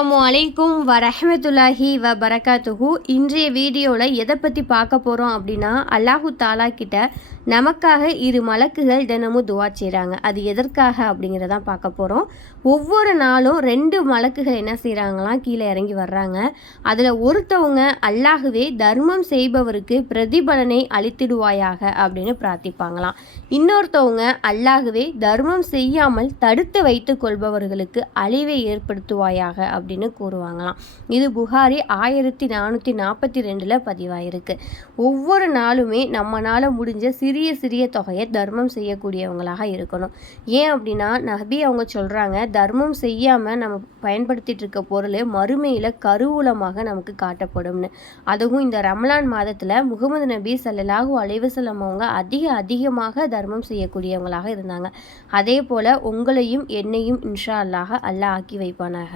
அலைக்கும் வரஹ்மத்துல்லாஹி வபரகாத்துஹு. இன்றைய வீடியோவில் எதை பற்றி பார்க்க போகிறோம் அப்படின்னா, அல்லாஹு தாலா கிட்ட நமக்காக 2 மலக்குகள் தினமும் துவா செய்கிறாங்க. அது எதற்காக அப்படிங்கிறதான் பார்க்க போகிறோம். ஒவ்வொரு நாளும் 2 மலக்குகள் என்ன செய்கிறாங்களாம், கீழே இறங்கி வர்றாங்க. அதில் ஒருத்தவங்க அல்லாஹுவே தர்மம் செய்பவருக்கு பிரதிபலனை அளித்திடுவாயாக அப்படின்னு பிரார்த்திப்பாங்களாம். இன்னொருத்தவங்க அல்லாஹுவே தர்மம் செய்யாமல் தடுத்து வைத்து கொள்பவர்களுக்கு அழிவை ஏற்படுத்துவாயாக அப்படின்னு கூறுவாங்களாம். இது புகாரி 1442 பதிவாயிருக்கு. ஒவ்வொரு நாளுமே நம்மளால் முடிஞ்ச சிறிய தொகையை தர்மம் செய்யக்கூடியவங்களாக இருக்கணும். ஏன் அப்படின்னா, நபி அவங்க சொல்கிறாங்க, தர்மம் செய்யாமல் நம்ம பயன்படுத்திட்டு இருக்க பொருள் மறுமையில் கருவூலமாக நமக்கு காட்டப்படும்னு. அதுவும் இந்த ரமலான் மாதத்தில் முகமது நபி ஸல்லல்லாஹு அலைஹி வஸல்லம் அவங்க அதிகமாக தர்மம் செய்யக்கூடியவங்களாக இருந்தாங்க. அதே போல் உங்களையும் என்னையும் இன்ஷா அல்லாஹ் ஆக்கி வைப்பானாக.